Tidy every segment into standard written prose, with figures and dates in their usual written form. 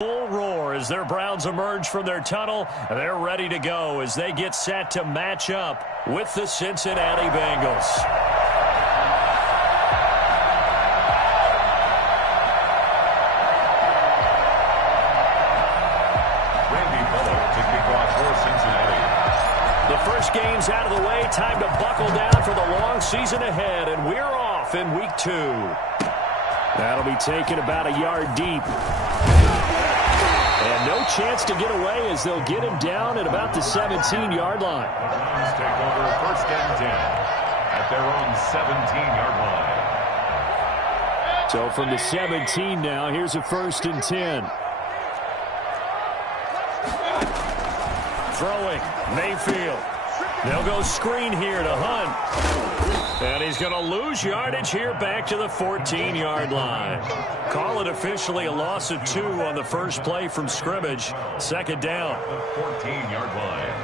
Full roar as their Browns emerge from their tunnel. They're ready to go as they get set to match up with the Cincinnati Bengals. Randy Bullock to kick off for Cincinnati. The first game's out of the way. Time to buckle down for the long season ahead, and we're off in week 2. That'll be taken about a yard deep. And no chance to get away as they'll get him down at about the 17-yard line. Browns take over 1st and 10 at their own 17-yard line. So from the 17 now, here's a 1st and 10. Throwing, Mayfield. They'll go screen here to Hunt. And he's going to lose yardage here back to the 14-yard line. Call it officially a loss of 2 on the first play from scrimmage. 2nd down. The 14-yard line.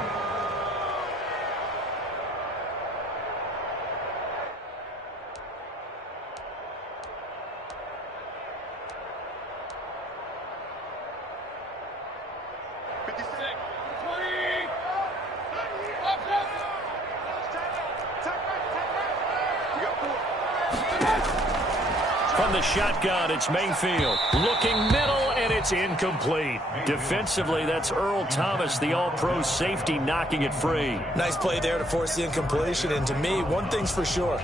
From the shotgun, it's Mayfield. Looking middle, and it's incomplete. Defensively, that's Earl Thomas, the all-pro safety, knocking it free. Nice play there to force the incompletion. And to me, one thing's for sure.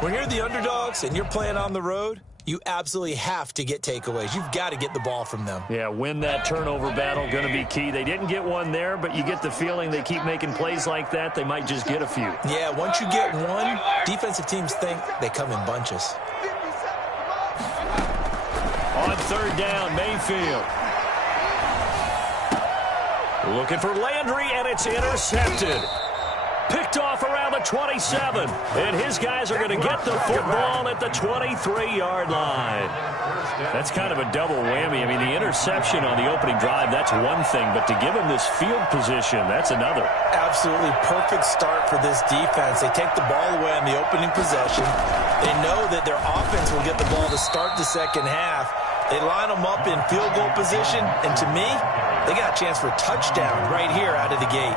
When you're the underdogs and you're playing on the road, you absolutely have to get takeaways. You've got to get the ball from them. Yeah, win that turnover battle, going to be key. They didn't get one there, but you get the feeling they keep making plays like that, they might just get a few. Yeah, once you get one, defensive teams think they come in bunches. On 3rd down, Mayfield. Looking for Landry, and it's intercepted. Picked off around the 27. And his guys are going to get the football at the 23-yard line. That's kind of a double whammy. I mean, the interception on the opening drive, that's one thing. But to give him this field position, that's another. Absolutely perfect start for this defense. They take the ball away on the opening possession. They know that their offense will get the ball to start the second half. They line them up in field goal position, and to me, they got a chance for a touchdown right here out of the gate.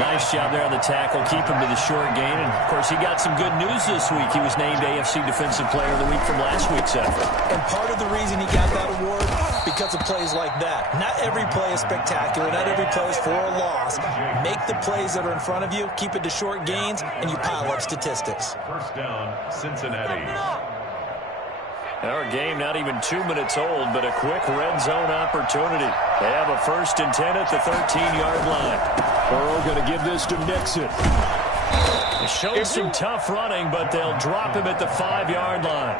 Nice job there on the tackle. Keep him to the short gain. And, of course, he got some good news this week. He was named AFC Defensive Player of the Week from last week's effort. And part of the reason he got that award, because of plays like that. Not every play is spectacular. Not every play is for a loss. Make the plays that are in front of you, keep it to short gains, and you pile up statistics. 1st down, Cincinnati. Our game not even 2 minutes old, but a quick red zone opportunity. They have a 1st and 10 at the 13-yard line. Burrow going to give this to Nixon. They showed some tough running, but they'll drop him at the 5-yard line.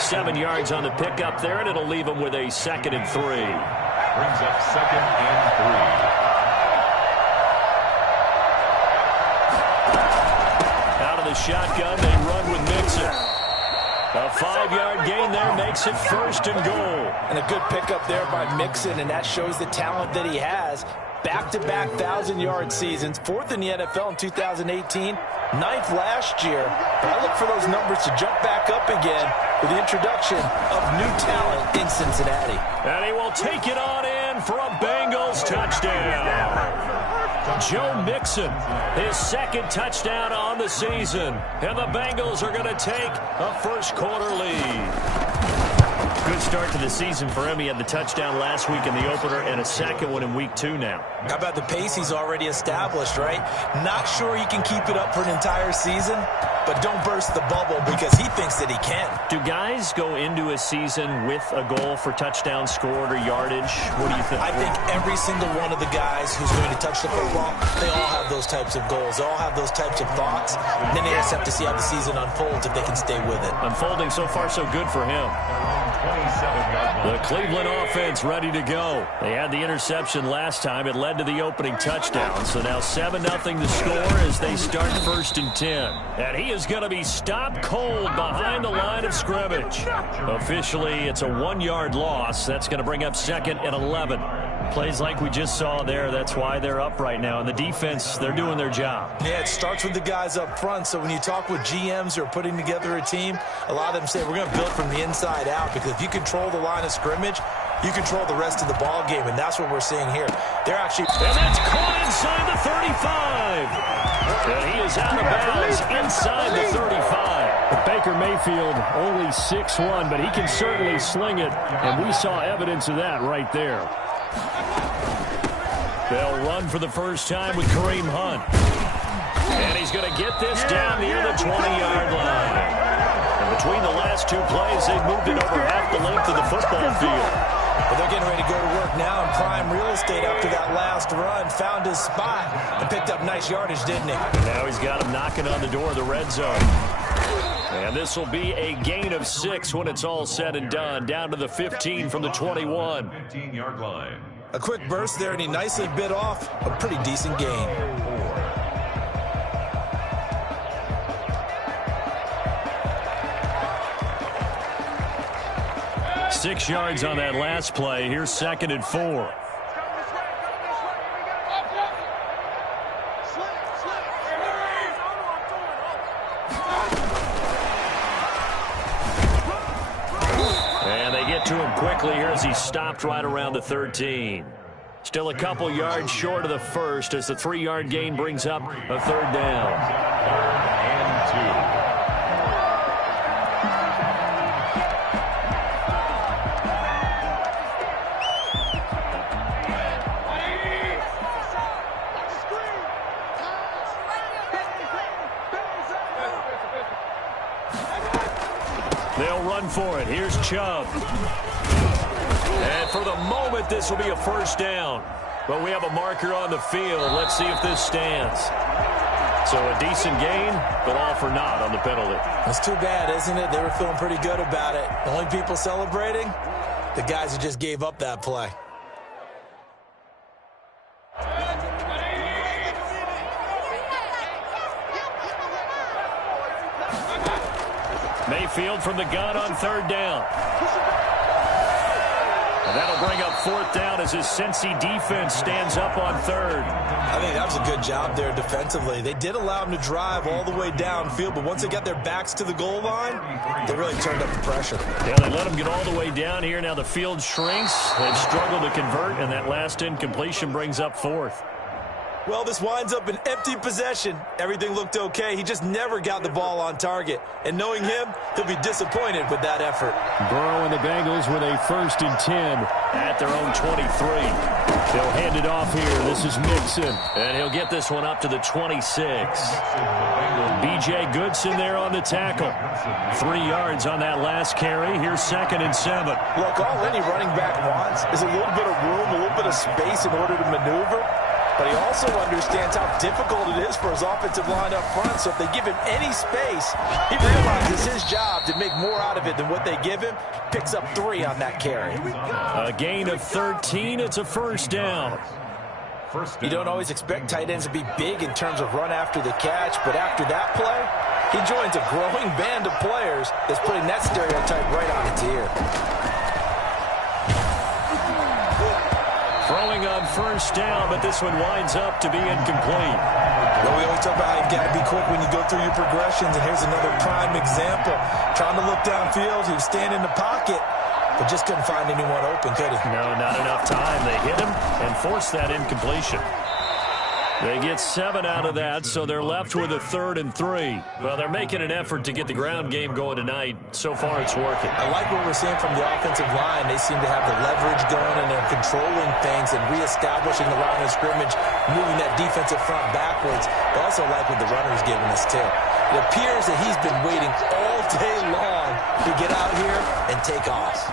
7 yards on the pickup there, and it'll leave him with a 2nd and 3. Brings up 2nd and 3. Out of the shotgun, they run with Nixon. A 5-yard gain there makes it 1st and goal. And a good pickup there by Mixon, and that shows the talent that he has. Back-to-back 1,000-yard seasons, 4th in the NFL in 2018, 9th last year. But I look for those numbers to jump back up again with the introduction of new talent in Cincinnati. And he will take it on in for a Bengals touchdown. Joe Mixon, his 2nd touchdown on the season. And the Bengals are going to take a first-quarter lead. Good start to the season for him. He had the touchdown last week in the opener and a 2nd one in week 2 now. How about the pace he's already established, right? Not sure he can keep it up for an entire season, but don't burst the bubble because he thinks that he can. Do guys go into a season with a goal for touchdown scored or yardage? What do you think? I think every single one of the guys who's going to touch the football, they all have those types of goals. They all have those types of thoughts. And then they just have to see how the season unfolds if they can stay with it. Unfolding so far so good for him. The Cleveland offense ready to go. They had the interception last time. It led to the opening touchdown. So now 7-0 the score as they start 1st and 10. And he is going to be stopped cold behind the line of scrimmage. Officially, it's a 1-yard loss. That's going to bring up 2nd and 11. Plays like we just saw there, that's why they're up right now. And the defense, they're doing their job. Yeah, it starts with the guys up front. So when you talk with GMs who are putting together a team, a lot of them say we're going to build from the inside out, because if you control the line of scrimmage, you control the rest of the ball game, and that's what we're seeing here. They're actually... And that's caught inside the 35. And he is out of bounds inside the 35. But Baker Mayfield only 6'1", but he can certainly sling it, and we saw evidence of that right there. They'll run for the first time with Kareem Hunt. And he's going to get this down near the 20-yard line. And between the last two plays, they've moved it over half the length of the football field. Well, they're getting ready to go to work now in prime real estate after that last run. Found his spot and picked up nice yardage, didn't he? And now he's got him knocking on the door of the red zone. And this will be a gain of 6 when it's all said and done. Down to the 15 from the 21. 15-yard line. A quick burst there, and he nicely bit off a pretty decent gain. 6 yards on that last play. Here's 2nd and 4. And they get to him quickly here as he stopped right around the 13. Still a couple yards short of the first as the 3-yard gain brings up a 3rd down. 3rd and 2. They'll run for it. Here's Chubb. And for the moment, this will be a first down. But we have a marker on the field. Let's see if this stands. So a decent gain, but all for naught on the penalty. It's too bad, isn't it? They were feeling pretty good about it. The only people celebrating, the guys who just gave up that play. Mayfield from the gun on 3rd down. And that'll bring up 4th down as his Cincy defense stands up on 3rd. I think that was a good job there defensively. They did allow him to drive all the way downfield, but once they got their backs to the goal line, they really turned up the pressure. Yeah, they let him get all the way down here. Now the field shrinks. They've struggled to convert, and that last incompletion brings up 4th. Well, this winds up an empty possession. Everything looked okay. He just never got the ball on target. And knowing him, he'll be disappointed with that effort. Burrow and the Bengals with a 1st and 10 at their own 23. They'll hand it off here. This is Mixon. And he'll get this one up to the 26. B.J. Goodson there on the tackle. 3 yards on that last carry. Here's 2nd and 7. Look, all any running back wants is a little bit of room, a little bit of space in order to maneuver. But he also understands how difficult it is for his offensive line up front. So if they give him any space, he realizes his job to make more out of it than what they give him. Picks up 3 on that carry. A gain of 13. It's a first down. You don't always expect tight ends to be big in terms of run after the catch. But after that play, he joins a growing band of players that's putting that stereotype right on its ear. Throwing on first down, but this one winds up to be incomplete. Well, we always talk about how you've got to be quick when you go through your progressions, and here's another prime example. Trying to look downfield, he was standing in the pocket, but just couldn't find anyone open, could he? No, not enough time. They hit him and forced that incompletion. They get 7 out of that, so they're left with a 3rd and 3. Well, they're making an effort to get the ground game going tonight. So far, it's working. I like what we're seeing from the offensive line. They seem to have the leverage going, and they're controlling things and reestablishing the line of scrimmage, moving that defensive front backwards. I also like what the runner's giving us, too. It appears that he's been waiting all day long to get out here and take off.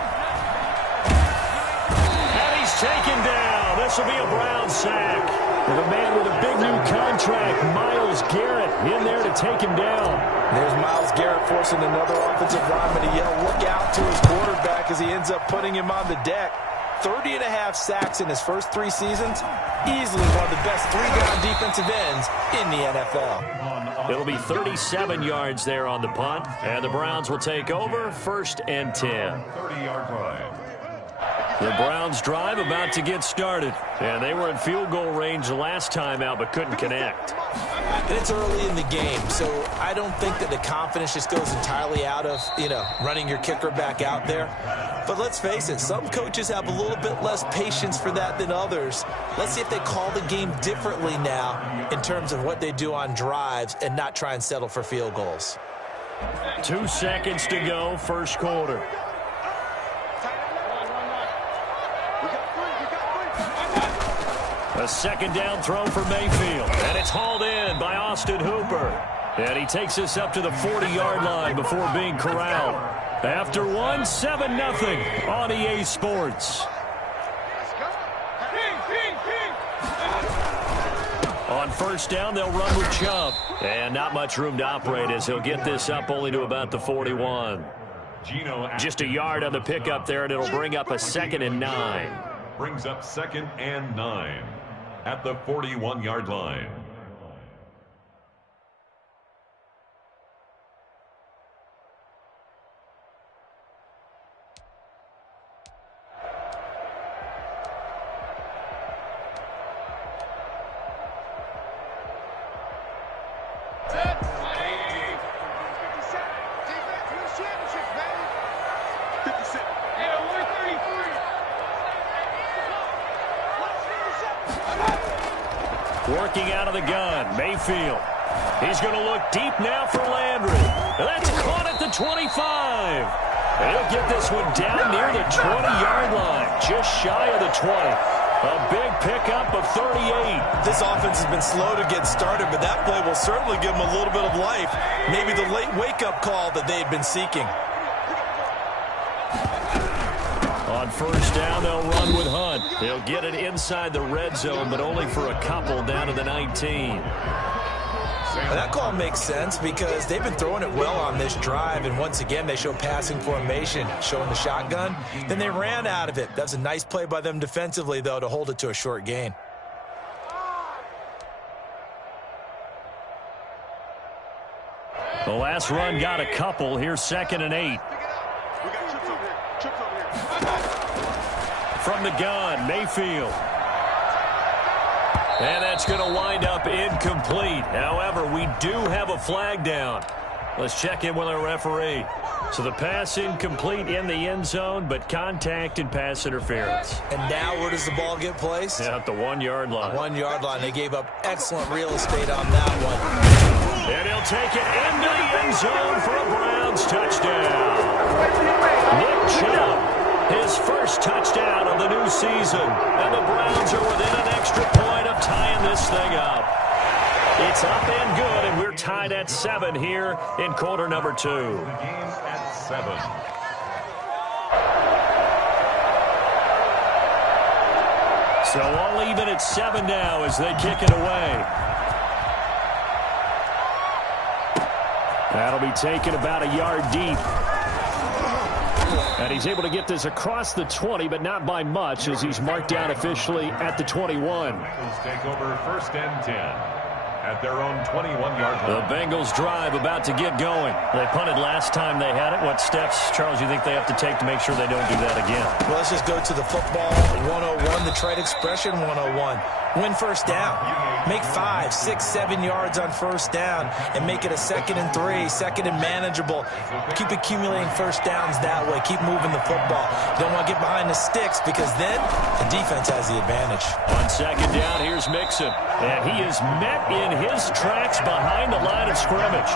And he's taken down. This will be a Brown sack. And a man with a big new contract, Myles Garrett, in there to take him down. There's Myles Garrett forcing another offensive lineman to yell, look out to his quarterback as he ends up putting him on the deck. 30.5 sacks in his first 3 seasons. Easily one of the best 3-down defensive ends in the NFL. It'll be 37 yards there on the punt. And the Browns will take over 1st and 10. 30-yard line. The Browns drive about to get started. And they were in field goal range the last time out but couldn't connect. And it's early in the game, so I don't think that the confidence just goes entirely out of, running your kicker back out there. But let's face it, some coaches have a little bit less patience for that than others. Let's see if they call the game differently now in terms of what they do on drives and not try and settle for field goals. 2 seconds to go, first quarter. A second down throw for Mayfield. And it's hauled in by Austin Hooper. And he takes us up to the 40-yard line before being corralled. After 7-0 on EA Sports. On first down, they'll run with Chubb. And not much room to operate as he'll get this up only to about the 41. Just a yard on the pickup there, and it'll bring up a 2nd and 9. Brings up 2nd and 9 at the 41-yard line. Working out of the gun, Mayfield. He's going to look deep now for Landry. That's caught at the 25. And he'll get this one down near the 20-yard line, just shy of the 20. A big pickup of 38. This offense has been slow to get started, but that play will certainly give them a little bit of life. Maybe the late wake-up call that they had been seeking. On first down, they'll run with Hunt. They'll get it inside the red zone, but only for a couple down to the 19. Well, that call makes sense because they've been throwing it well on this drive, and once again, they show passing formation, showing the shotgun. Then they ran out of it. That's a nice play by them defensively, though, to hold it to a short gain. The last run got a couple. Here's 2nd and 8. From the gun, Mayfield. And that's going to wind up incomplete. However, we do have a flag down. Let's check in with our referee. So the pass incomplete in the end zone, but contact and pass interference. And now where does the ball get placed? Yeah, at the 1-yard line. 1-yard line. They gave up excellent real estate on that one. And he'll take it into the end zone for a Browns touchdown. Nick Chubb. His first touchdown of the new season. And the Browns are within an extra point of tying this thing up. It's up and good, and we're tied at 7 here in quarter number 2. The game at 7. So all even at 7 now as they kick it away. That'll be taken about a yard deep. And he's able to get this across the 20, but not by much as he's marked down officially at the 21. Bengals take over 1st and 10 at their own 21-yard line. The Bengals drive about to get going. They punted last time they had it. What steps, Charles, you think they have to take to make sure they don't do that again? Well, let's just go to the football 101, the trade expression 101. Win first down. Make 5, 6, 7 yards on first down and make it a 2nd and 3, 2nd and manageable. Keep accumulating first downs that way. Keep moving the football. You don't want to get behind the sticks because then the defense has the advantage. On 2nd down, here's Mixon. And he is met in his tracks behind the line of scrimmage.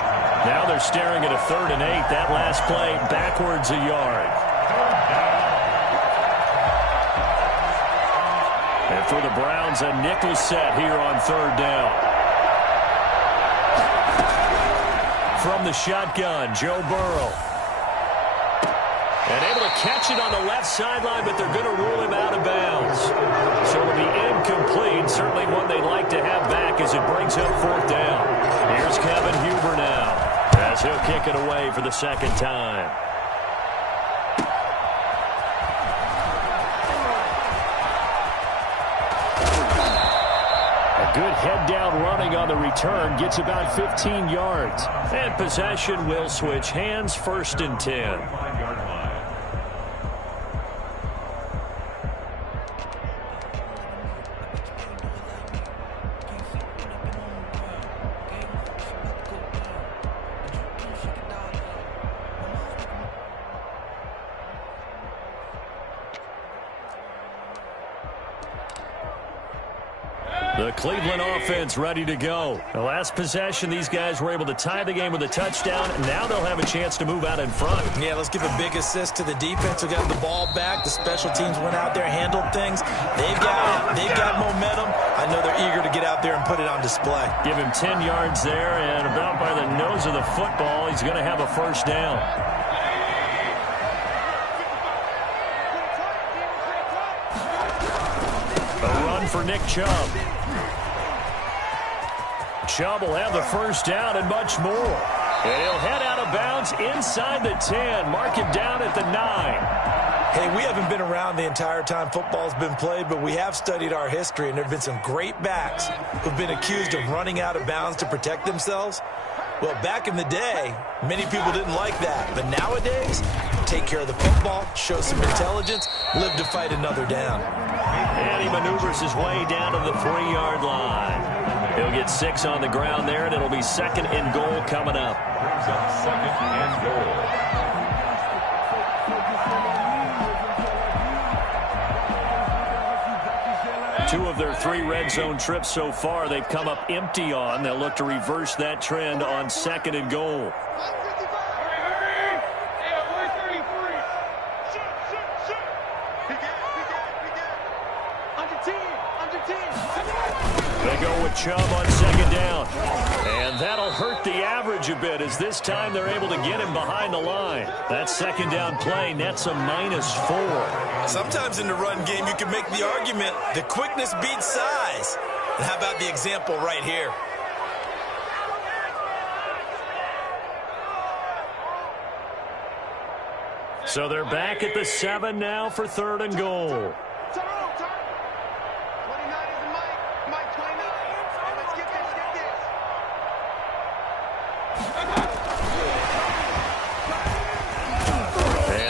Now they're staring at a 3rd and 8. That last play backwards a yard. And for the Browns, a nickel set here on 3rd down. From the shotgun, Joe Burrow. And able to catch it on the left sideline, but they're going to rule him out of bounds. So it'll be incomplete. Certainly one they'd like to have back as it brings up 4th down. Here's Kevin Huber now as he'll kick it away for the 2nd time. Good head-down running on the return. Gets about 15 yards. And possession will switch hands. 1st and 10. The Cleveland offense ready to go. The last possession, these guys were able to tie the game with a touchdown. Now they'll have a chance to move out in front. Yeah, let's give a big assist to the defense who got the ball back. The special teams went out there, handled things. They've got it. They've got momentum. I know they're eager to get out there and put it on display. Give him 10 yards there, and about by the nose of the football, he's going to have a first down. A run for Nick Chubb. Chubb will have the first down and much more. And he'll head out of bounds inside the 10. Mark him down at the 9. Hey, we haven't been around the entire time football's been played, but we have studied our history, and there have been some great backs who've been accused of running out of bounds to protect themselves. Well, back in the day, many people didn't like that. But nowadays, take care of the football, show some intelligence, live to fight another down. And he maneuvers his way down to the 3-yard line. He'll get 6 on the ground there, and it'll be 2nd and goal coming up. Brings up 2nd and goal. Two of their 3 red zone trips so far, they've come up empty on. They'll look to reverse that trend on 2nd and goal. They go with Chubb on 2nd down. And that'll hurt the average a bit as this time they're able to get him behind the line. That 2nd down play nets a -4. Sometimes in the run game, you can make the argument that quickness beats size. And how about the example right here? So they're back at the 7 now for 3rd and goal.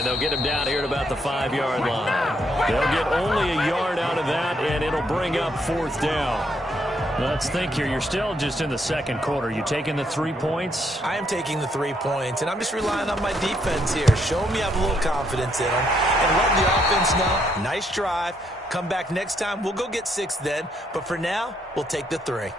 They'll get him down here at about the 5-yard line. They'll get only a yard out of that, and it'll bring up 4th down. Let's think here. You're still just in the 2nd quarter. You taking the 3 points? I am taking the 3 points, and I'm just relying on my defense here. Show me I have a little confidence in them, and let the offense know, nice drive. Come back next time. We'll go get 6 then, but for now, we'll take the 3.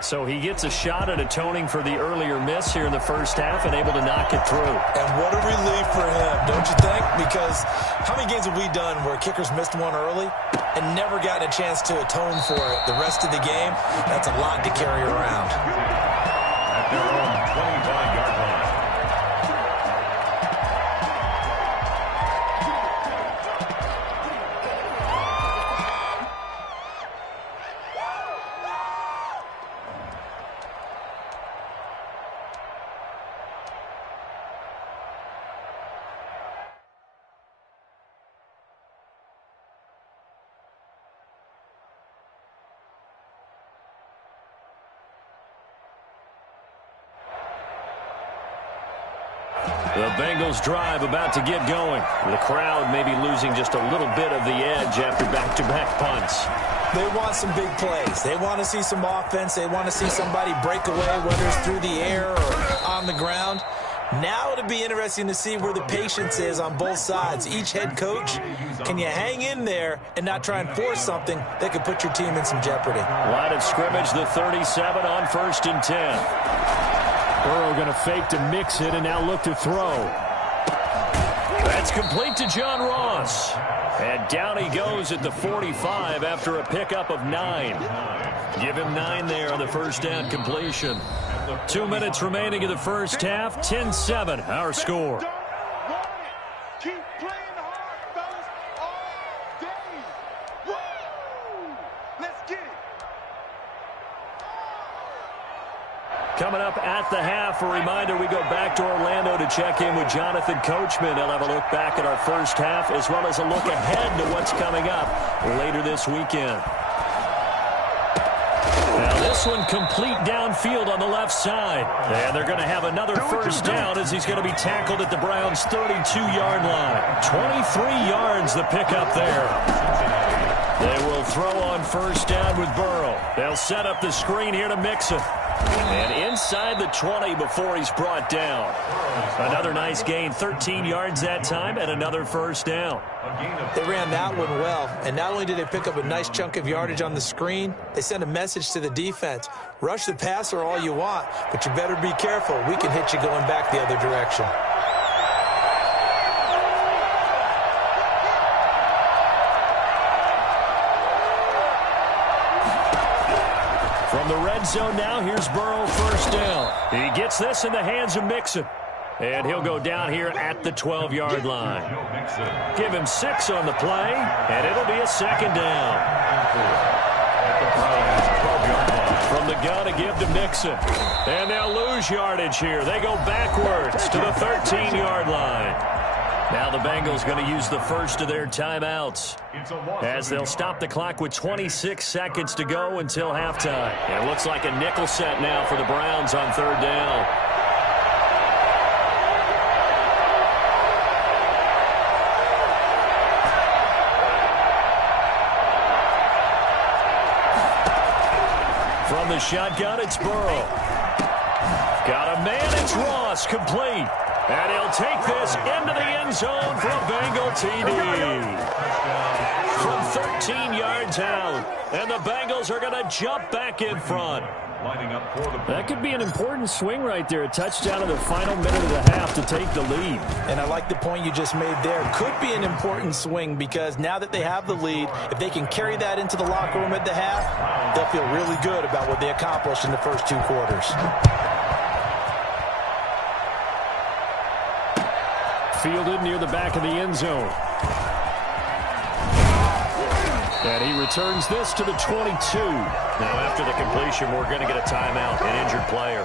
So he gets a shot at atoning for the earlier miss here in the first half and able to knock it through. And what a relief for him, don't you think? Because how many games have we done where kickers missed one early and never gotten a chance to atone for it the rest of the game? That's a lot to carry around. At their own 25-yard line. The Bengals drive about to get going. The crowd maybe losing just a little bit of the edge after back-to-back punts. They want some big plays. They want to see some offense. They want to see somebody break away, whether it's through the air or on the ground. Now it'll be interesting to see where the patience is on both sides. Each head coach, can you hang in there and not try and force something that could put your team in some jeopardy? Line of scrimmage, the 37 on 1st and 10. Burrow going to fake to mix it and now look to throw. That's complete to John Ross. And down he goes at the 45 after a pickup of 9. Give him 9 there on the first down completion. 2 minutes remaining in the first half. 10-7, our score. Keep playing hard, fellas, all day. Woo! Let's get it. Coming up at the half, a reminder, we go back to Orlando to check in with Jonathan Coachman. He'll have a look back at our first half as well as a look ahead to what's coming up later this weekend. Now this one complete downfield on the left side. And they're going to have another first down as he's going to be tackled at the Browns' 32-yard line. 23 yards the pickup there. They will throw on first down with Burrow. They'll set up the screen here to Mixon. And inside the 20 before he's brought down. Another nice gain, 13 yards that time, and another first down. They ran that one well, and not only did they pick up a nice chunk of yardage on the screen, they sent a message to the defense. Rush the passer all you want, but you better be careful. We can hit you going back the other direction. From the red zone now, here's Burrow, first down. He gets this in the hands of Mixon. And he'll go down here at the 12-yard line. Give him 6 on the play, and it'll be a second down. From the gun to give to Mixon. And they'll lose yardage here. They go backwards to the 13-yard line. Now the Bengals going to use the first of their timeouts as they'll stop the clock with 26 seconds to go until halftime. It looks like a nickel set now for the Browns on third down. From the shotgun, it's Burrow. Got a man, it's Ross, complete. And he'll take this into the end zone for a Bengal TD. From 13 yards out. And the Bengals are going to jump back in front. That could be an important swing right there. A touchdown in the final minute of the half to take the lead. And I like the point you just made there. Could be an important swing because now that they have the lead, if they can carry that into the locker room at the half, they'll feel really good about what they accomplished in the first 2 quarters. Fielded near the back of the end zone. And he returns this to the 22. Now after the completion, we're going to get a timeout, an injured player.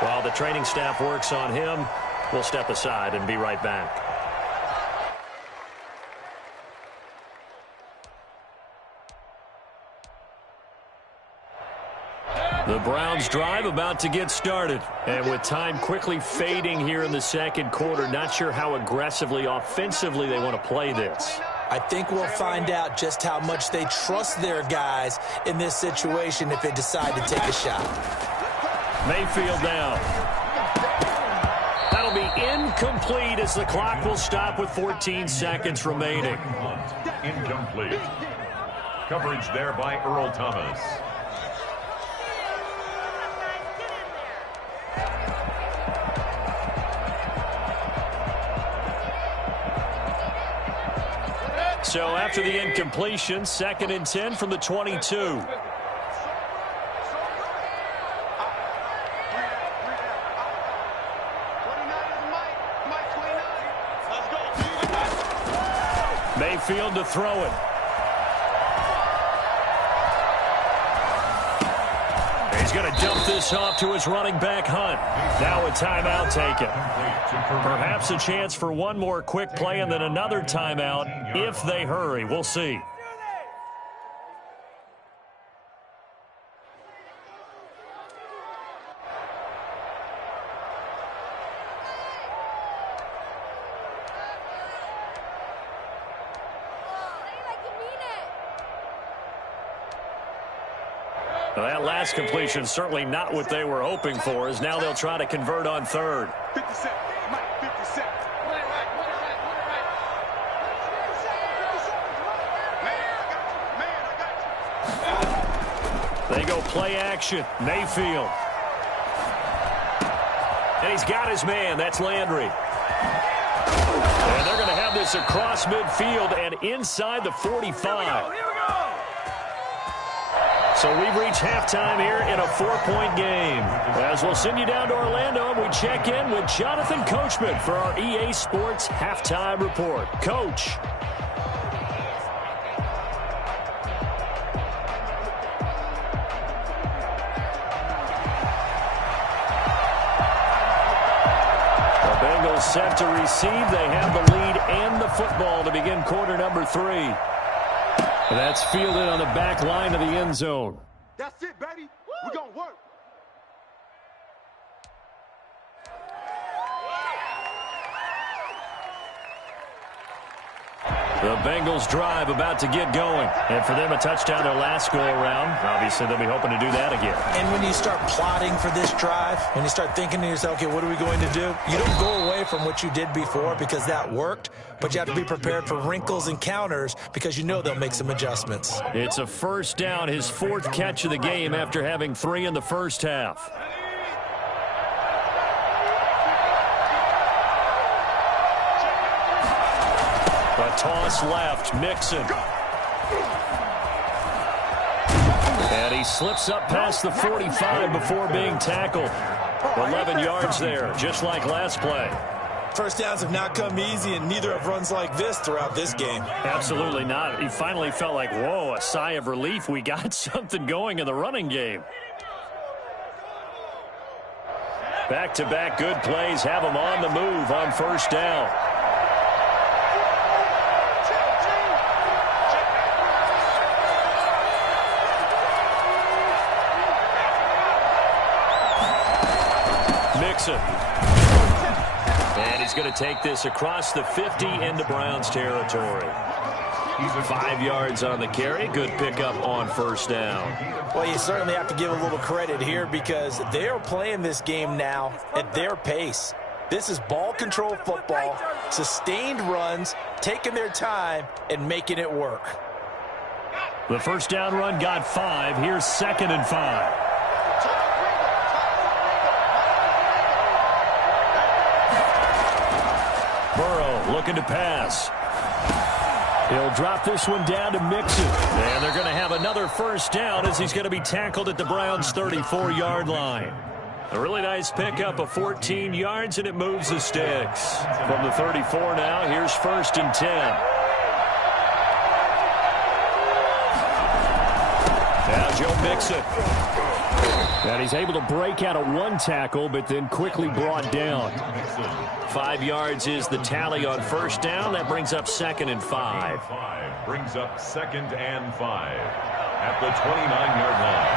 While the training staff works on him, we'll step aside and be right back. The Browns drive about to get started. And with time quickly fading here in the second quarter, not sure how aggressively, offensively they want to play this. I think we'll find out just how much they trust their guys in this situation if they decide to take a shot. Mayfield now. That'll be incomplete as the clock will stop with 14 seconds remaining. Incomplete. Coverage there by Earl Thomas. So after the incompletion, 2nd and 10 from the 22. Mayfield to throw it. He's going to dump this off to his running back, Hunt. Now a timeout taken. Perhaps a chance for one more quick play and then another timeout if they hurry. We'll see. Well, that last completion certainly not what they were hoping for, as now they'll try to convert on third. 50 Mike, 50 seconds. They go play action. Mayfield. And he's got his man. That's Landry. And they're going to have this across midfield and inside the 45. So we've reached halftime here in a 4-point game. As we'll send you down to Orlando, and we check in with Jonathan Coachman for our EA Sports Halftime Report. Coach. The Bengals set to receive. They have the lead and the football to begin quarter number 3. That's fielded on the back line of the end zone. That's it, baby. We're going to work. The Bengals drive about to get going. And for them, a touchdown their last go-around. Obviously, they'll be hoping to do that again. And when you start plotting for this drive, when you start thinking to yourself, okay, what are we going to do? You don't go away from what you did before because that worked, but you have to be prepared for wrinkles and counters because you know they'll make some adjustments. It's a first down, his fourth catch of the game after having 3 in the first half. A toss left, Mixon. And he slips up past the 45 before being tackled. 11 yards there, just like last play. First downs have not come easy, and neither have runs like this throughout this game. Absolutely not. He finally felt like, whoa, a sigh of relief. We got something going in the running game. Back-to-back good plays have him on the move on first down. Mixon. And he's going to take this across the 50 into Browns territory. 5 yards on the carry. Good pickup on first down. Well, you certainly have to give a little credit here because they are playing this game now at their pace. This is ball control football, sustained runs, taking their time, and making it work. The first down run got 5. Here's 2nd and 5. Burrow looking to pass. He'll drop this one down to Mixon. And they're going to have another first down as he's going to be tackled at the Browns' 34-yard line. A really nice pickup of 14 yards, and it moves the sticks. From the 34 now, here's 1st and 10. Now Joe Mixon. And he's able to break out of one tackle, but then quickly brought down. 5 yards is the tally on first down. That brings up 2nd and 5. Brings up 2nd and 5 at the 29-yard line.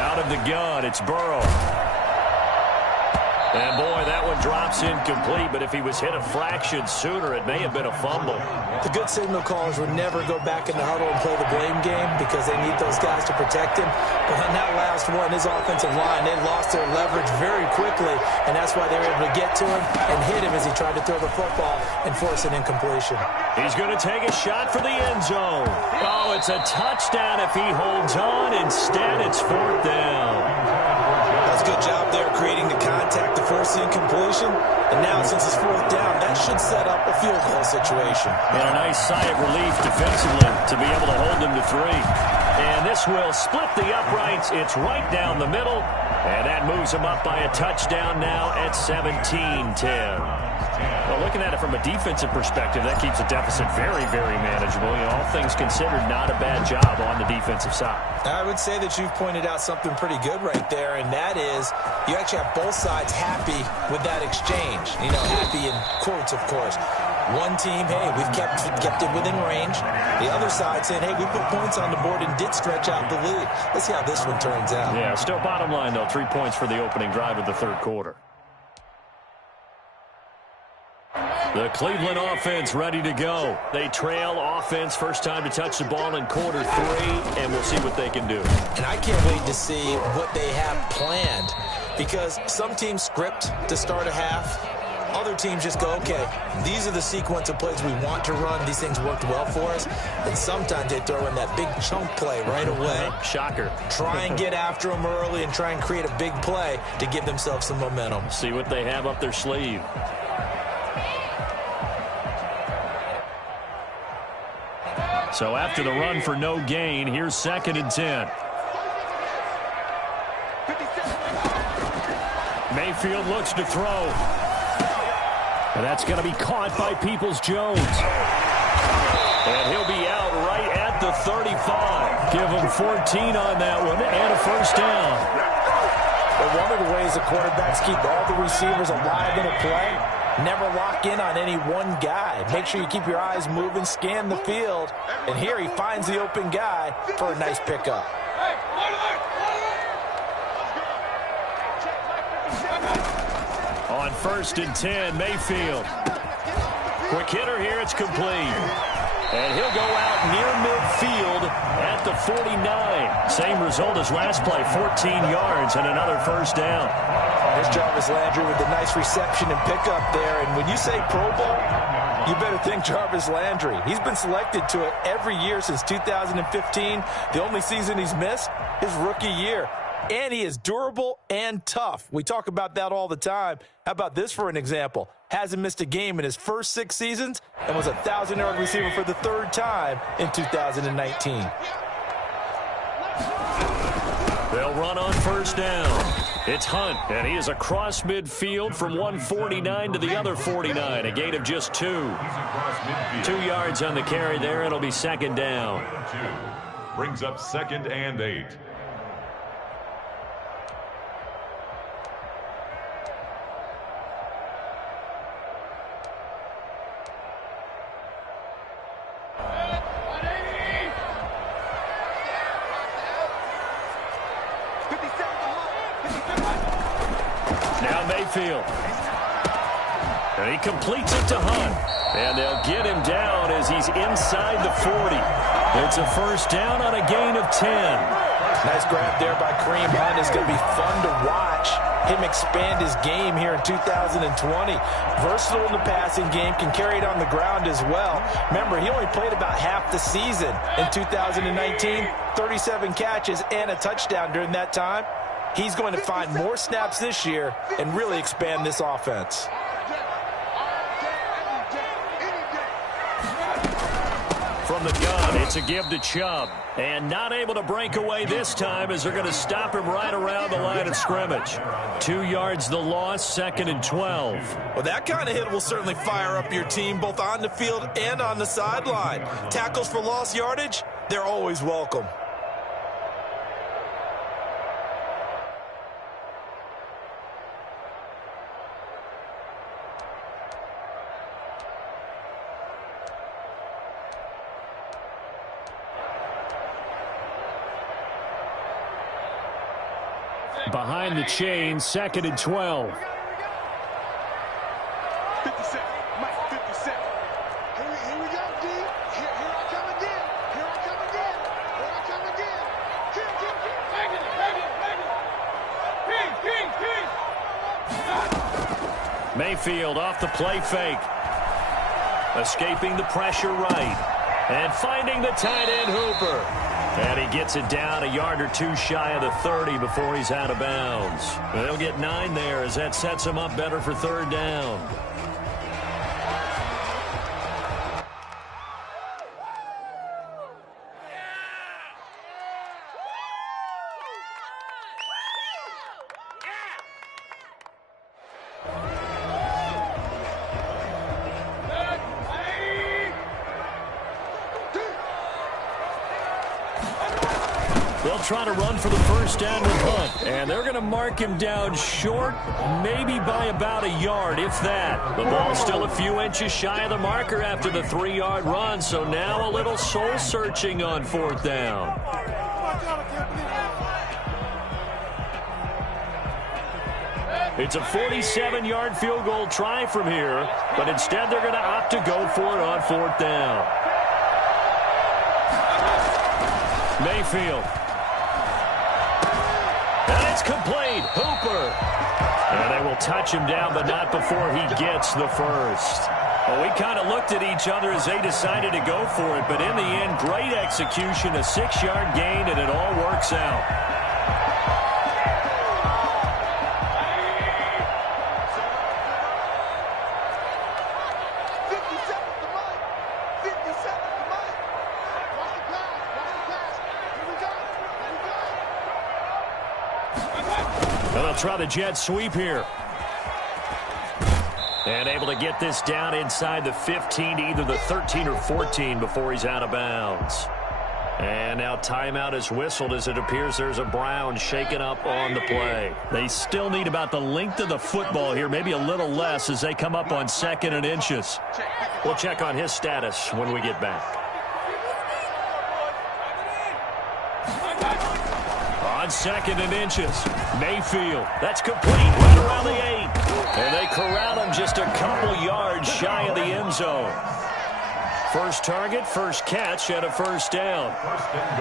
Out of the gun, it's Burrow. And, boy, that one drops incomplete, but if he was hit a fraction sooner, it may have been a fumble. The good signal callers would never go back in the huddle and play the blame game because they need those guys to protect him. But on that last one, his offensive line, they lost their leverage very quickly, and that's why they were able to get to him and hit him as he tried to throw the football and force an incompletion. He's going to take a shot for the end zone. Oh, it's a touchdown if he holds on. Instead, it's 4th down. That's a good job there creating the contact to force the incompletion. And now, since it's 4th down, that should set up a field goal situation. And a nice sigh of relief defensively to be able to hold them to 3. And this will split the uprights. It's right down the middle. And that moves them up by a touchdown now at 17-10. Well, looking at it from a defensive perspective, that keeps the deficit very, very manageable. You know, all things considered, not a bad job on the defensive side. I would say that you've pointed out something pretty good right there, and that is you actually have both sides happy with that exchange. You know, happy in quotes, of course. One team, hey, we've kept it within range. The other side saying, hey, we put points on the board and did stretch out the lead. Let's see how this one turns out. Yeah, still bottom line, though, 3 points for the opening drive of the third quarter. The Cleveland offense ready to go. They trail offense, first time to touch the ball in quarter 3, and we'll see what they can do. And I can't wait to see what they have planned because some teams script to start a half. Other teams just go, okay, these are the sequence of plays we want to run. These things worked well for us. And sometimes they throw in that big chunk play right away. Shocker. Try and get after them early and try and create a big play to give themselves some momentum. See what they have up their sleeve. So after the run for no gain, here's 2nd and 10. Mayfield looks to throw. And that's going to be caught by Peoples-Jones. And he'll be out right at the 35. Give him 14 on that one and a first down. But one of the ways the quarterbacks keep all the receivers alive in a play, never lock in on any one guy. Make sure you keep your eyes moving, scan the field. And here he finds the open guy for a nice pickup. On 1st and 10, Mayfield. Quick hitter here, it's complete. And he'll go out near midfield at the 49. Same result as last play, 14 yards and another 1st down. There's Jarvis Landry with the nice reception and pickup there. And when you say Pro Bowl, you better think Jarvis Landry. He's been selected to it every year since 2015. The only season he's missed, his rookie year. And he is durable and tough. We talk about that all the time. How about this for an example? Hasn't missed a game in his first 6 seasons and was a 1,000-yard receiver for the 3rd time in 2019. They'll run on 1st down. It's Hunt, and he is across midfield from 149 to the other 49, a gain of just 2. 2 yards on the carry there. It'll be 2nd down. Brings up 2nd and 8. Mayfield. And he completes it to Hunt. And they'll get him down as he's inside the 40. It's a 1st down on a gain of 10. Nice grab there by Kareem Hunt. It's going to be fun to watch him expand his game here in 2020. Versatile in the passing game, can carry it on the ground as well. Remember, he only played about half the season in 2019, 37 catches and a touchdown during that time. He's going to find more snaps this year and really expand this offense. From the gun, it's a give to Chubb. And not able to break away this time as they're going to stop him right around the line of scrimmage. 2 yards the loss, 2nd and 12. Well, that kind of hit will certainly fire up your team both on the field and on the sideline. Tackles for lost yardage, they're always welcome. Behind the chain, 2nd and 12. 50 seconds. Mike, 50 seconds. Here we go, D. Here I come again. Here I come again. Here I come again. King. Mayfield off the play fake. Escaping the pressure right. And finding the tight end Hooper. And he gets it down a yard or 2 shy of the 30 before he's out of bounds. They'll get 9 there as that sets him up better for 3rd down. They'll try to run for the 1st down with Hunt. And they're going to mark him down short, maybe by about a yard, if that. The ball's still a few inches shy of the marker after the 3-yard run. So now a little soul-searching on 4th down. It's a 47-yard field goal try from here. But instead they're going to opt to go for it on 4th down. Mayfield. And it's complete. Hooper. And they will touch him down, but not before he gets the 1st. Well, we kind of looked at each other as they decided to go for it, but in the end, great execution, a 6-yard gain, and it all works out. They'll try the jet sweep here. And able to get this down inside the 15 to either the 13 or 14 before he's out of bounds. And now timeout is whistled as it appears there's a Brown shaken up on the play. They still need about the length of the football here, maybe a little less as they come up on 2nd and inches. We'll check on his status when we get back. On 2nd and inches, Mayfield. That's complete right around the 8. And they corral him just a couple yards shy of the end zone. First target, first catch, and a first down.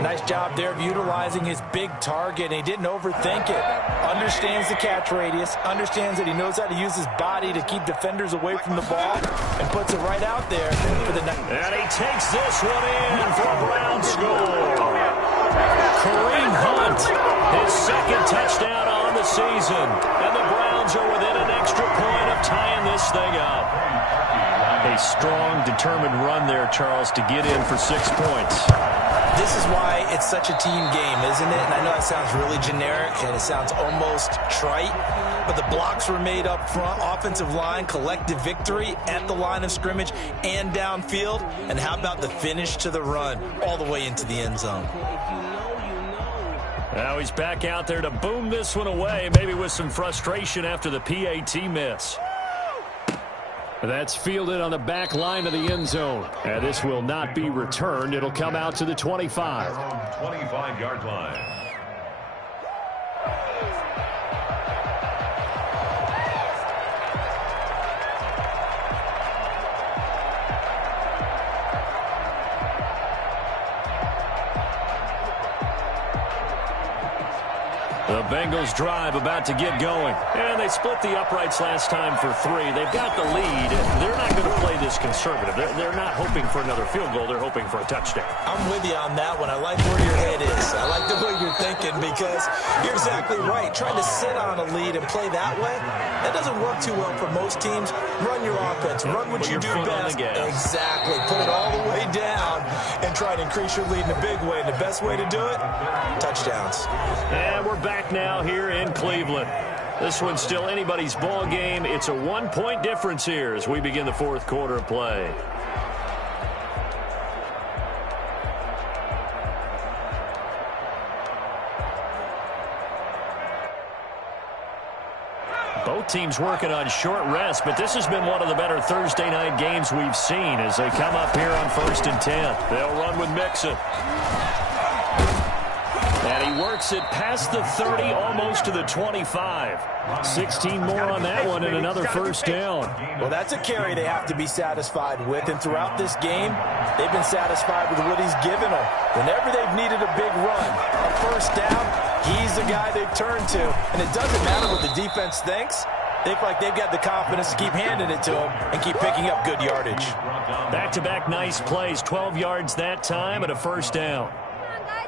Nice job there of utilizing his big target. He didn't overthink it. Understands the catch radius. Understands that he knows how to use his body to keep defenders away from the ball. And puts it right out there for the next. And he takes this one in for a Brown score. Kareem Hunt, his second touchdown on the season. And the Browns are within an extra point of tying this thing up. A strong, determined run there, Charles, to get in for 6 points. This is why it's such a team game, isn't it? And I know that sounds really generic and it sounds almost trite, but the blocks were made up front, offensive line, collective victory at the line of scrimmage and downfield. And how about the finish to the run all the way into the end zone? Now he's back out there to boom this one away, maybe with some frustration after the PAT miss. That's fielded on the back line of the end zone. And this will not be returned. It'll come out to the 25. 25-yard line. The Bengals drive about to get going. And they split the uprights last time for 3. They've got the lead. They're not going to play this conservative. They're not hoping for another field goal. They're hoping for a touchdown. I'm with you on that one. I like where your head is. I like the way you're thinking because you're exactly right. Trying to sit on a lead and play that way, that doesn't work too well for most teams. Run your offense. Run what you do best. Exactly. Put it all the way down and try to increase your lead in a big way. And the best way to do it, touchdowns. And we're back now here in Cleveland. This one's still anybody's ball game. It's a 1-point difference here as we begin the fourth quarter of play. Both teams working on short rest, but this has been one of the better Thursday night games we've seen as they come up here on 1st and 10. They'll run with Mixon. And he works it past the 30, almost to the 25. 16 more on that one and another first down. Well, that's a carry they have to be satisfied with. And throughout this game, they've been satisfied with what he's given them. Whenever they've needed a big run, a first down, he's the guy they've turned to. And it doesn't matter what the defense thinks. They feel like they've got the confidence to keep handing it to him and keep picking up good yardage. Back-to-back nice plays, 12 yards that time and a first down.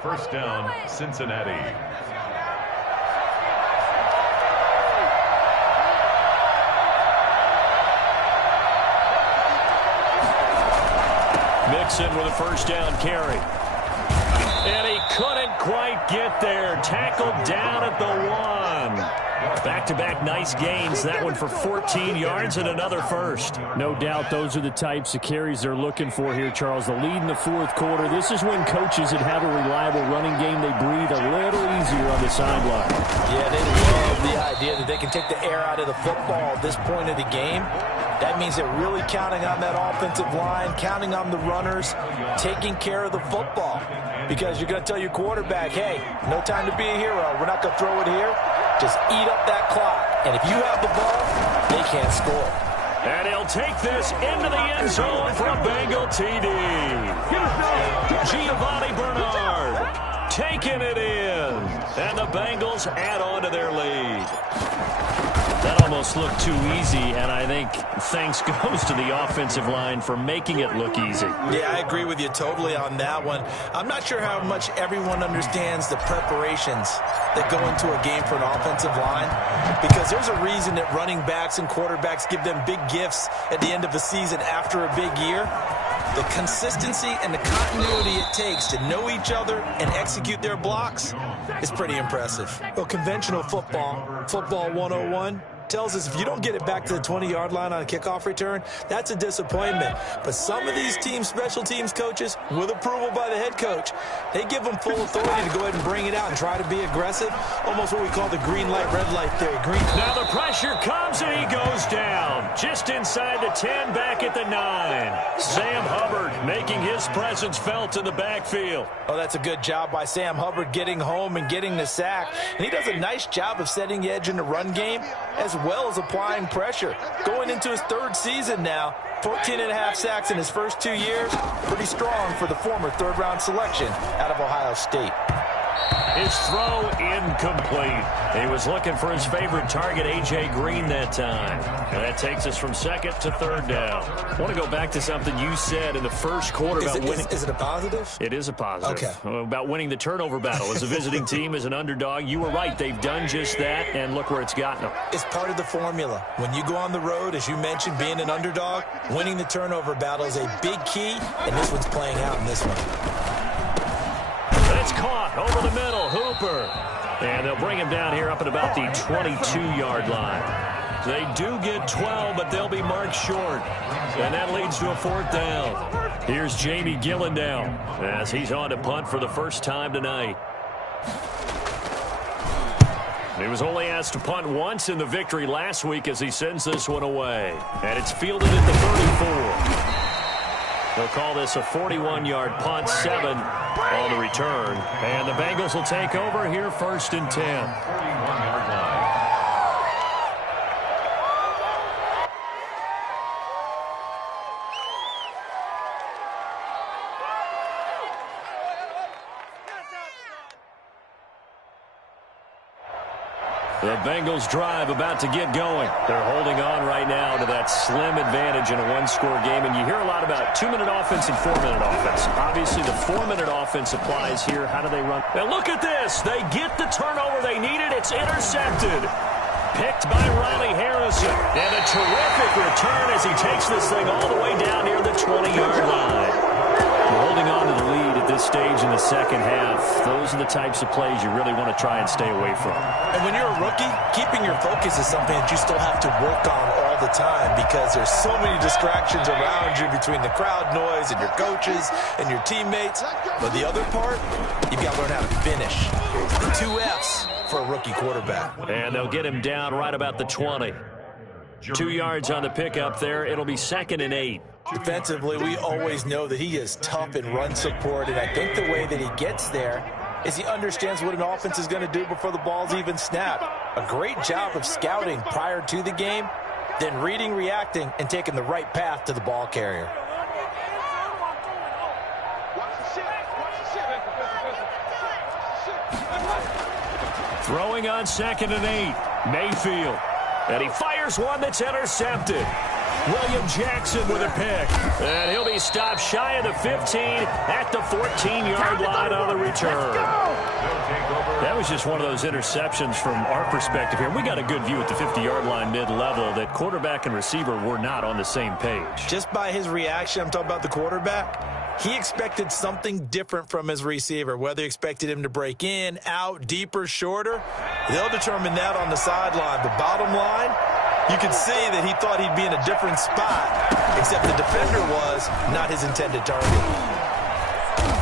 First down, Cincinnati. Mixon with a first down carry. And he couldn't quite get there. Tackled down at the 1. Back-to-back nice gains. That one for 14 yards and another first. No doubt those are the types of carries they're looking for here, Charles. The lead in the fourth quarter. This is when coaches that have a reliable running game, they breathe a little easier on the sideline. Yeah, they love the idea that they can take the air out of the football at this point of the game. That means they're really counting on that offensive line, counting on the runners, taking care of the football. Because you're going to tell your quarterback, hey, no time to be a hero. We're not going to throw it here. Just eat up that clock. And if you have the ball, they can't score. And he'll take this into the end zone for a Bengal TD. Giovanni Bernard taking it in. And the Bengals add on to their lead. That almost looked too easy, and I think thanks goes to the offensive line for making it look easy. Yeah, I agree with you totally on that one. I'm not sure how much everyone understands the preparations that go into a game for an offensive line, because there's a reason that running backs and quarterbacks give them big gifts at the end of a season after a big year. The consistency and the continuity it takes to know each other and execute their blocks is pretty impressive. Well, conventional football, football 101, tells us if you don't get it back to the 20-yard line on a kickoff return, that's a disappointment. But some of these teams, special teams coaches, with approval by the head coach, they give them full authority to go ahead and bring it out and try to be aggressive, almost what we call the green light, red light theory. Now the pressure comes and he goes down. Just inside the 10, back at the 9. Sam Hubbard making his presence felt in the backfield. Oh, that's a good job by Sam Hubbard getting home and getting the sack. And he does a nice job of setting the edge in the run game as well as applying pressure. Going into his third season now, 14.5 sacks in his first 2 years. Pretty strong for the former third-round selection out of Ohio State. His throw incomplete. He was looking for his favorite target, A.J. Green, that time. And that takes us from second to third down. I want to go back to something you said in the first quarter about winning. Is it a positive? It is a positive. Okay. About winning the turnover battle. As a visiting team, as an underdog, you were right. They've done just that, and look where it's gotten them. It's part of the formula. When you go on the road, as you mentioned, being an underdog, winning the turnover battle is a big key, and this one's playing out in this one. It's caught over the middle. Hooper. And they'll bring him down here up at about the 22-yard line. They do get 12, but they'll be marked short. And that leads to a fourth down. Here's Jamie Gillendown as he's on to punt for the first time tonight. He was only asked to punt once in the victory last week as he sends this one away. And it's fielded at the 34. They'll call this a 41-yard punt, 7 on the return. And the Bengals will take over here first and 10. 41-yard line. The Bengals drive about to get going. They're holding on right now to that slim advantage in a one-score game. And you hear a lot about 2-minute offense and 4-minute offense. Obviously, the 4-minute offense applies here. How do they run? Now look at this. They get the turnover they needed. It's intercepted. Picked by Riley Harrison. And a terrific return as he takes this thing all the way down near the 20-yard line. We're holding on to the lead at this stage in the second half. Those are the types of plays you really want to try and stay away from. And when you're a rookie, keeping your focus is something that you still have to work on all the time because there's so many distractions around you between the crowd noise and your coaches and your teammates. But the other part, you've got to learn how to finish. 2 Fs for a rookie quarterback. And they'll get him down right about the 20. 2 yards on the pickup there. It'll be 2nd and 8. Defensively, we always know that he is tough in run support, and I think the way that he gets there is he understands what an offense is going to do before the ball's even snapped. A great job of scouting prior to the game, then reading, reacting, and taking the right path to the ball carrier. Throwing on 2nd and 8. Mayfield. And he fires one that's intercepted. William Jackson with a pick. And he'll be stopped shy of the 15 at the 14-yard line on the return. That was just one of those interceptions from our perspective here. We got a good view at the 50-yard line mid-level that quarterback and receiver were not on the same page. Just by his reaction, I'm talking about the quarterback, he expected something different from his receiver, whether he expected him to break in, out, deeper, shorter. They'll determine that on the sideline. But bottom line, you can see that he thought he'd be in a different spot, except the defender was not his intended target.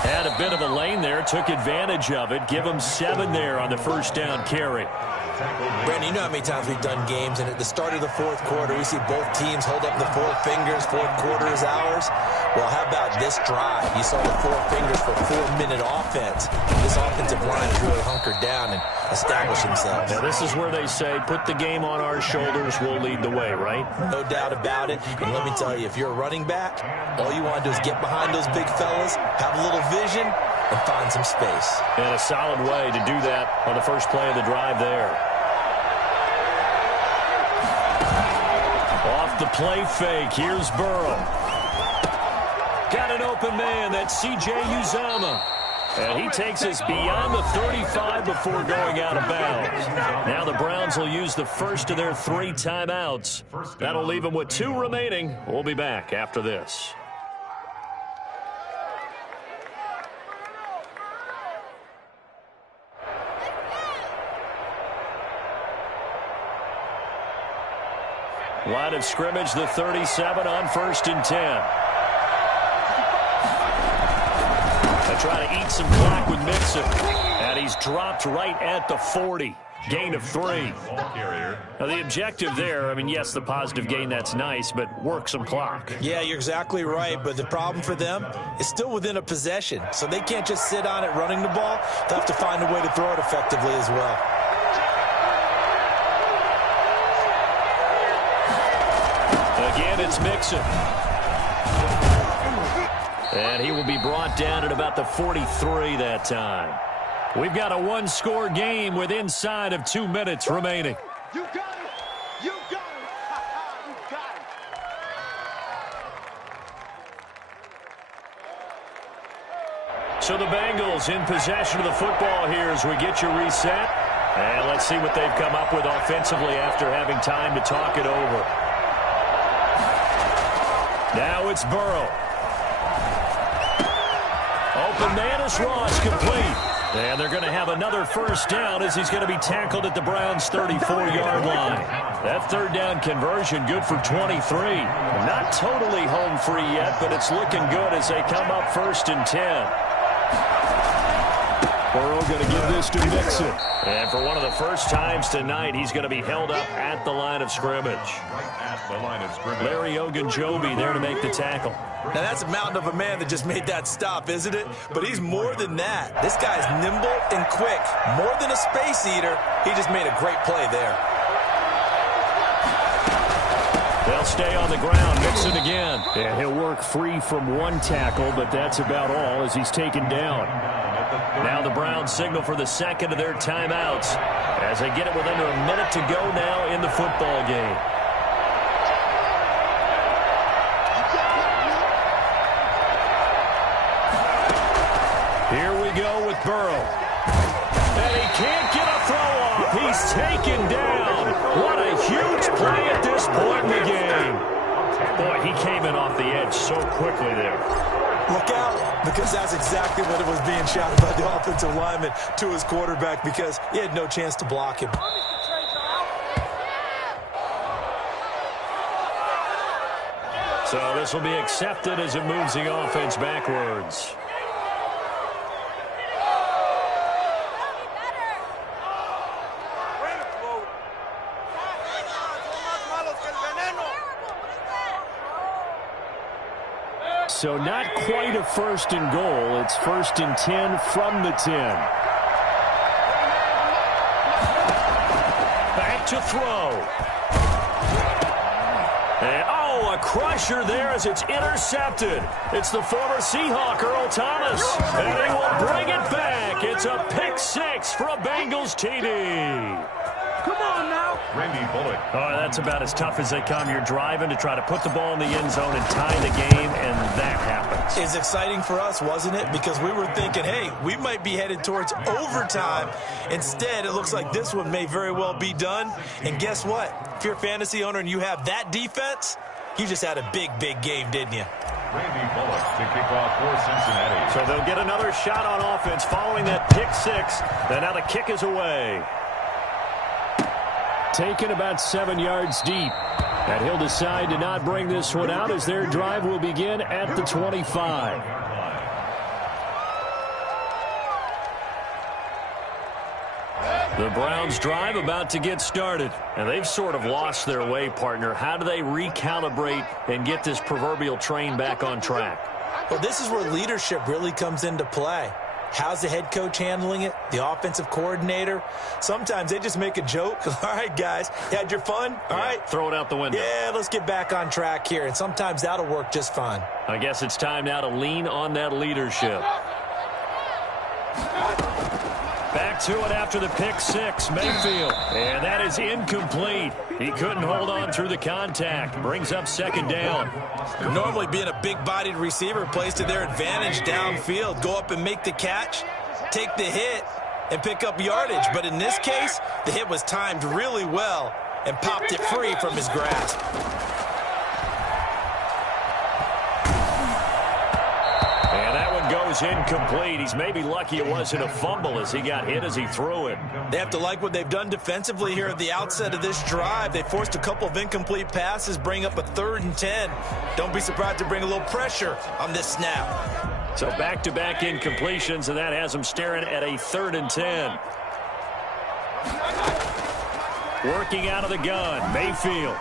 Had a bit of a lane there, took advantage of it. Give him 7 there on the first down carry. Brandon, you know how many times we've done games, and at the start of the fourth quarter, we see both teams hold up the 4 fingers, fourth quarter is ours. Well, how about this drive? You saw the 4 fingers for 4-minute offense. This offensive line has really hunkered down and established themselves. Now, this is where they say, put the game on our shoulders, we'll lead the way, right? No doubt about it. And let me tell you, if you're a running back, all you want to do is get behind those big fellas, have a little vision, and find some space. And a solid way to do that on the first play of the drive there. Off the play fake, here's Burrow. Got an open man, that's C.J. Uzomah. And he takes us beyond the 35 before going out of bounds. Now the Browns will use the first of their 3 timeouts. That'll leave them with 2 remaining. We'll be back after this. Line of scrimmage, the 37 on 1st and 10. They try to eat some clock with Mixon. And he's dropped right at the 40. Gain of 3. Now, the objective there, I mean, yes, the positive gain, that's nice, but work some clock. Yeah, you're exactly right, but the problem for them is still within a possession. So they can't just sit on it running the ball. They'll have to find a way to throw it effectively as well. Again, it's Mixon. And he will be brought down at about the 43 that time. We've got a one-score game with inside of 2 minutes remaining. You got it. You got it. You got it. So the Bengals in possession of the football here as we get you reset. And let's see what they've come up with offensively after having time to talk it over. Now it's Burrow. Open man is Ross, complete. And they're going to have another first down as he's going to be tackled at the Browns' 34-yard line. That third down conversion good for 23. Not totally home free yet, but it's looking good as they come up 1st and 10. Burrow going to give this to Mixon. And for one of the first times tonight, he's going to be held up at the line of scrimmage. Larry Ogunjobi there to make the tackle. Now, that's a mountain of a man that just made that stop, isn't it? But he's more than that. This guy's nimble and quick. More than a space eater, he just made a great play there. They'll stay on the ground. Mixon again. And he'll work free from one tackle, but that's about all as he's taken down. Now the Browns signal for the second of their timeouts as they get it with under a minute to go now in the football game. Here we go with Burrow. And he can't get a throw off. He's taken down. What a huge play at this point in the game. Boy, he came in off the edge so quickly there. Look out, because that's exactly what it was being shouted by the offensive lineman to his quarterback because he had no chance to block him. So this will be accepted as it moves the offense backwards. So not quite a 1st and goal. It's 1st and 10 from the 10. Back to throw. And, oh, a crusher there as it's intercepted. It's the former Seahawk, Earl Thomas. And he will bring it back. It's a pick 6 for a Bengals TD. Come on now. Randy Bullock. Oh, that's about as tough as they come. You're driving to try to put the ball in the end zone and tie the game, and that happens. It's exciting for us, wasn't it? Because we were thinking, hey, we might be headed towards overtime. Instead, it looks like this one may very well be done. And guess what? If you're a fantasy owner and you have that defense, you just had a big, big game, didn't you? Randy Bullock to kick off for Cincinnati. So they'll get another shot on offense following that pick 6. And now the kick is away. Taken about 7 yards deep. And he'll decide to not bring this one out as their drive will begin at the 25. The Browns drive about to get started. And they've sort of lost their way, partner. How do they recalibrate and get this proverbial train back on track? Well, this is where leadership really comes into play. How's the head coach handling it? The offensive coordinator? Sometimes they just make a joke. All right, guys, you had your fun? All right. Throw it out the window. Yeah, let's get back on track here. And sometimes that'll work just fine. I guess it's time now to lean on that leadership. Back to it after the pick 6, Mayfield. And that is incomplete. He couldn't hold on through the contact. Brings up 2nd down. Normally being a big-bodied receiver plays to their advantage downfield. Go up and make the catch, take the hit, and pick up yardage. But in this case, the hit was timed really well and popped it free from his grasp. Goes incomplete. He's maybe lucky it wasn't a fumble as he got hit as he threw it. They have to like what they've done defensively here at the outset of this drive. They forced a couple of incomplete passes, bring up a 3rd and 10. Don't be surprised to bring a little pressure on this snap. So back-to-back incompletions, and that has them staring at a 3rd and 10. Working out of the gun, Mayfield.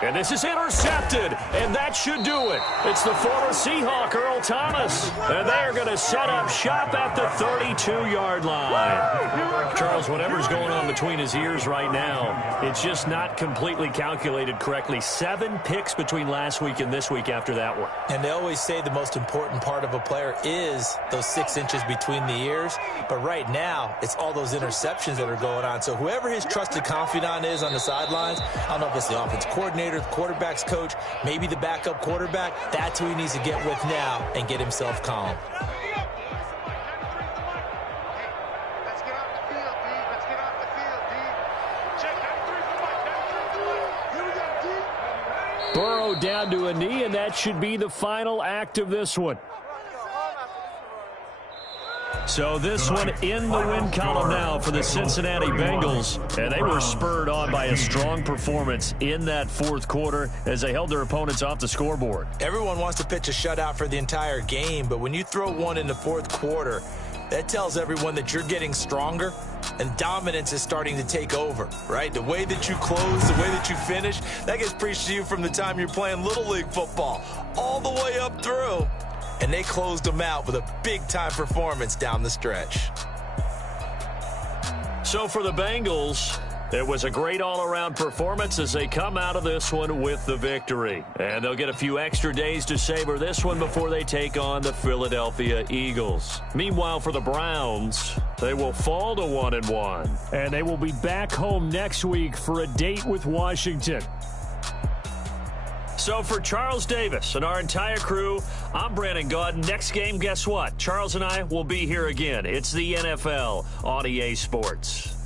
And this is intercepted, and that should do it. It's the former Seahawk, Earl Thomas. And they are going to set up shop at the 32-yard line. Charles, whatever's going on between his ears right now, it's just not completely calculated correctly. 7 picks between last week and this week after that one. And they always say the most important part of a player is those 6 inches between the ears. But right now, it's all those interceptions that are going on. So whoever his trusted confidant is on the sidelines, I don't know if it's the offense coordinator, the quarterback's coach, maybe the backup quarterback, that's who he needs to get with now and get himself calm. Let's get off the field, D. Let's get off the field, D. Check 93 for Mike. Here we go, D. Burrow down to a knee, and that should be the final act of this one. So this one in the win column now for the Cincinnati Bengals. And they were spurred on by a strong performance in that fourth quarter as they held their opponents off the scoreboard. Everyone wants to pitch a shutout for the entire game, but when you throw one in the fourth quarter, that tells everyone that you're getting stronger and dominance is starting to take over, right? The way that you close, the way that you finish, that gets preached to you from the time you're playing Little League football all the way up through. And they closed them out with a big-time performance down the stretch. So for the Bengals, it was a great all-around performance as they come out of this one with the victory. And they'll get a few extra days to savor this one before they take on the Philadelphia Eagles. Meanwhile, for the Browns, they will fall to 1-1. And they will be back home next week for a date with Washington. So for Charles Davis and our entire crew, I'm Brandon Gaudin. Next game, guess what? Charles and I will be here again. It's the NFL on EA Sports.